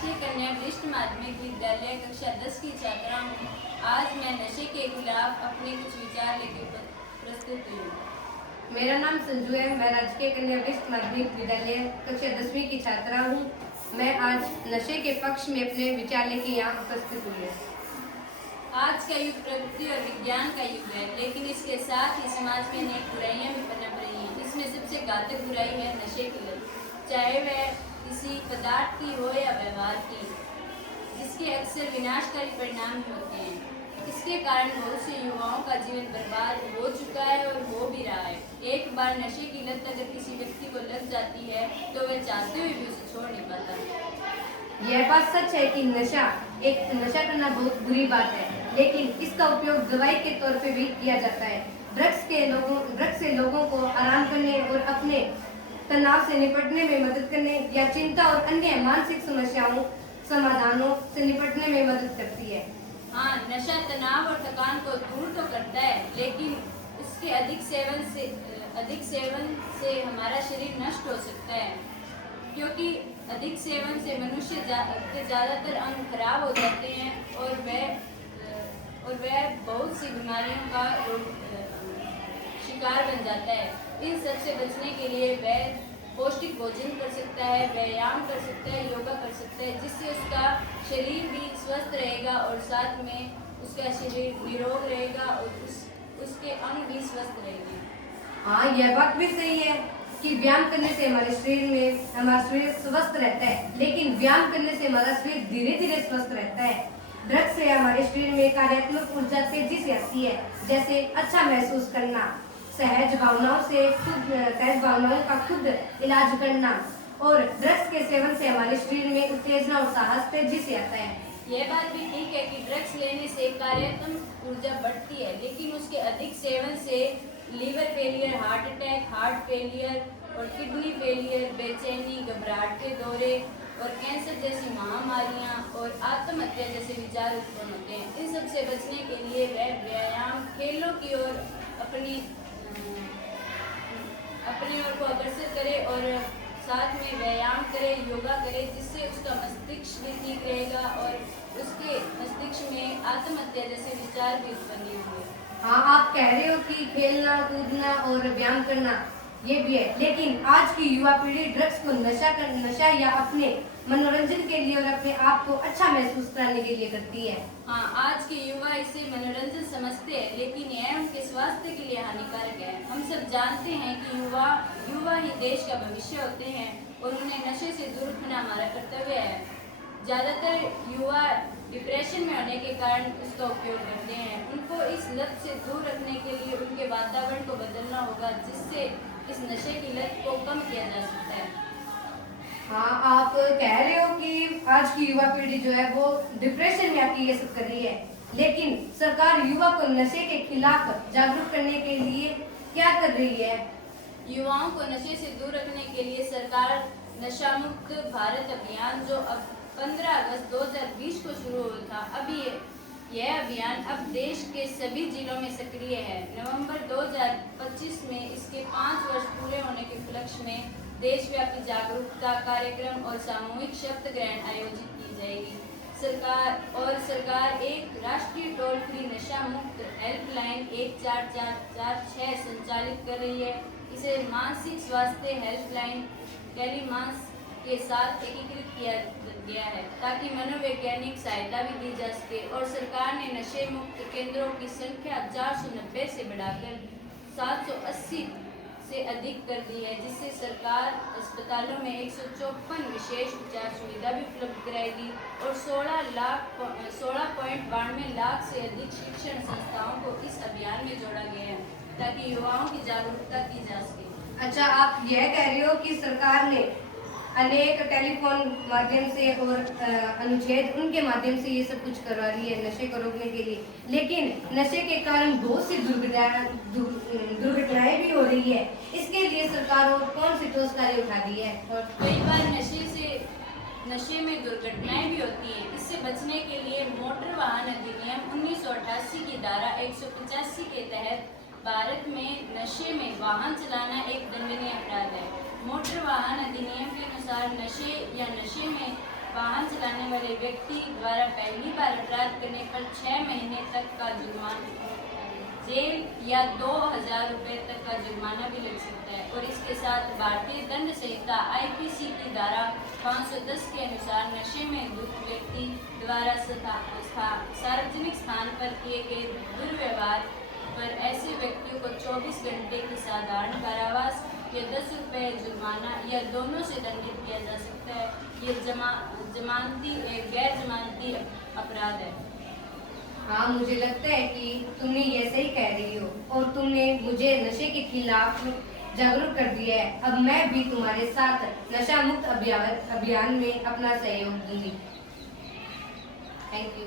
राजकीय कन्या वरिष्ठ माध्यमिक विद्यालय कक्षा 10 की छात्रा हूँ। आज मैं नशे के खिलाफ अपने कुछ विचार लेकर प्रस्तुत हुई हूँ। मेरा नाम संजू है। मैं राजकीय कन्या वरिष्ठ माध्यमिक विद्यालय कक्षा 10वीं की छात्रा हूँ। मैं आज नशे के पक्ष में अपने विचार लेकर यहाँ उपस्थित हुई हूँ। आज का युग प्रगति और विज्ञान का युग है, लेकिन इसके साथ ही समाज में अनेक बुराइयां भी पनप रही हैं। इसमें सबसे घातक बुराई है नशे की लत, चाहे वह किसी पदार्थ की हो या व्यवहार की, जिसके अक्सर विनाशकारी परिणाम भी होते हैं। इसके कारण बहुत से युवाओं का जीवन बर्बाद हो चुका है और हो भी रहा है। एक बार नशे की लत अगर किसी व्यक्ति को लग जाती है तो वह चाहते हुए भी उसे छोड़ नहीं पाता। यह बात सच है कि नशा करना बहुत बुरी बात है, लेकिन इसका उपयोग दवाई के तौर पे भी किया जाता है। ड्रग्स से लोगों को आराम करने और अपने तनाव से निपटने में मदद करने या चिंता और अन्य मानसिक समाधानों से निपटने में मदद करती है। हाँ, नशा तनाव और थकान को दूर तो करता है, लेकिन इसके अधिक सेवन से हमारा शरीर नष्ट हो सकता है, क्योंकि अधिक सेवन से मनुष्य के ज़्यादातर अंग खराब हो जाते हैं और वह बहुत सी बीमारियों का शिकार बन जाता है। इन सब से बचने के लिए वह पौष्टिक भोजन कर सकता है, व्यायाम कर सकता है, योगा कर सकता है, जिससे उसका शरीर भी स्वस्थ रहेगा और साथ में उसका शरीर निरोग रहेगा और उसके अंग भी स्वस्थ रहेंगे। हाँ, यह बात भी सही है कि व्यायाम करने से हमारा शरीर स्वस्थ रहता है, लेकिन व्यायाम करने से हमारा शरीर धीरे धीरे स्वस्थ रहता है। ड्रग्स से हमारे शरीर में कार्यात्मक ऊर्जा तेजी से आती है, जैसे अच्छा महसूस करना, सहज भावनाओं का खुद इलाज करना, और ड्रग्स के सेवन से हमारे शरीर में उत्तेजना और साहस तेजी से आता है। यह बात भी ठीक है कि ड्रग्स लेने से कार्यात्मक ऊर्जा बढ़ती है, लेकिन उसके अधिक सेवन से liver failure, heart attack, heart failure और किडनी फेलियर, बेचैनी, घबराहट के दौरे और कैंसर जैसी महामारियां और आत्महत्या जैसे विचार उत्पन्न होते हैं। इन सब से बचने के लिए वह व्यायाम, खेलों की ओर अपनी ओर को अग्रसर करे और साथ में व्यायाम करे, योगा करे, जिससे उसका मस्तिष्क भी ठीक रहेगा और उसके मस्तिष्क में आत्महत्या जैसे विचार भी उत्पन्न नहीं हुए। हाँ, आप कह रहे हो कि खेलना, कूदना और व्यायाम करना ये भी है, लेकिन आज की युवा पीढ़ी ड्रग्स को नशा या अपने मनोरंजन के लिए और अपने आप को अच्छा महसूस कराने के लिए करती है। हाँ, आज के युवा इसे मनोरंजन समझते हैं, लेकिन यह उनके स्वास्थ्य के लिए हानिकारक है। हम सब जानते हैं कि युवा ही देश का भविष्य होते हैं और उन्हें नशे से दूर रखना हमारा कर्तव्य है। ज़्यादातर युवा डिप्रेशन में होने के कारण इसका उपयोग करते हैं। उनको इस लत से दूर रखने के लिए उनके वातावरण को बदलना होगा, जिससे इस नशे की लत को कम किया जा सकता है। हाँ, आप कह रहे हो कि आज की युवा पीढ़ी जो है वो डिप्रेशन में आके ये सब कर रही है, लेकिन सरकार युवा को नशे के खिलाफ जागरूक करने के लिए क्या कर रही है? युवाओं को नशे से दूर रखने के लिए सरकार नशा मुक्त भारत अभियान, जो अब 15 अगस्त 2020 को शुरू हुआ था, अभी यह अभियान अब देश के सभी जिलों में सक्रिय है। नवंबर 2025 में इसके 5 वर्ष पूरे होने के उपलक्ष्य में देशव्यापी जागरूकता कार्यक्रम और सामूहिक शपथ ग्रहण आयोजित की जाएगी। सरकार एक राष्ट्रीय टोल फ्री नशा मुक्त हेल्पलाइन 14446 संचालित कर रही है। इसे मानसिक स्वास्थ्य हेल्पलाइन टेलीमांस के साथ एकीकृत किया गया है, ताकि मनोवैज्ञानिक सहायता भी दी जा सके। और सरकार ने नशे मुक्त केंद्रों की संख्या 490 से बढ़ाकर 780 से अधिक कर दी है, जिससे सरकार अस्पतालों में 154 विशेष उपचार सुविधा भी उपलब्ध कराएगी और 16.92 लाख से अधिक शिक्षण संस्थाओं को इस अभियान में जोड़ा गया है, ताकि युवाओं की जागरूकता की जा सके। अच्छा, आप यह कह रहे हो कि सरकार ने अनेक टेलीफोन माध्यम से और अनुच्छेद उनके माध्यम से ये सब कुछ करवा रही है नशे को रोकने के लिए, लेकिन नशे के कारण बहुत सी दुर्घटनाएं भी हो रही है। इसके लिए सरकार और कौन सी ठोस कार्य उठा रही है? और कई बार नशे में दुर्घटनाएं भी होती हैं। इससे बचने के लिए मोटर वाहन अधिनियम 1988 की धारा 185 के तहत भारत में नशे में वाहन चलाना एक दंडनीय अपराध है। मोटर वाहन अधिनियम के अनुसार नशे में वाहन चलाने वाले व्यक्ति द्वारा पहली बार अपराध करने पर 6 महीने तक का जुर्माना, जेल या 2000 रुपये तक का जुर्माना भी लग सकता है। और इसके साथ भारतीय दंड संहिता IPC की धारा 510 के अनुसार नशे में धुत व्यक्ति द्वारा सार्वजनिक स्थान पर किए गए दुर्व्यवहार पर ऐसे व्यक्तियों को 24 घंटे की साधारण कारावास या 10 रुपये जुर्माना या दोनों से दंडित किया जा सकता है। ये जमानती गैर जमानती अपराध है। हाँ, मुझे लगता है कि तुमने ये सही कह रही हो और तुमने मुझे नशे के खिलाफ जागरूक कर दिया है। अब मैं भी तुम्हारे साथ नशा मुक्त अभियान में अपना सहयोग दूंगी। Thank you.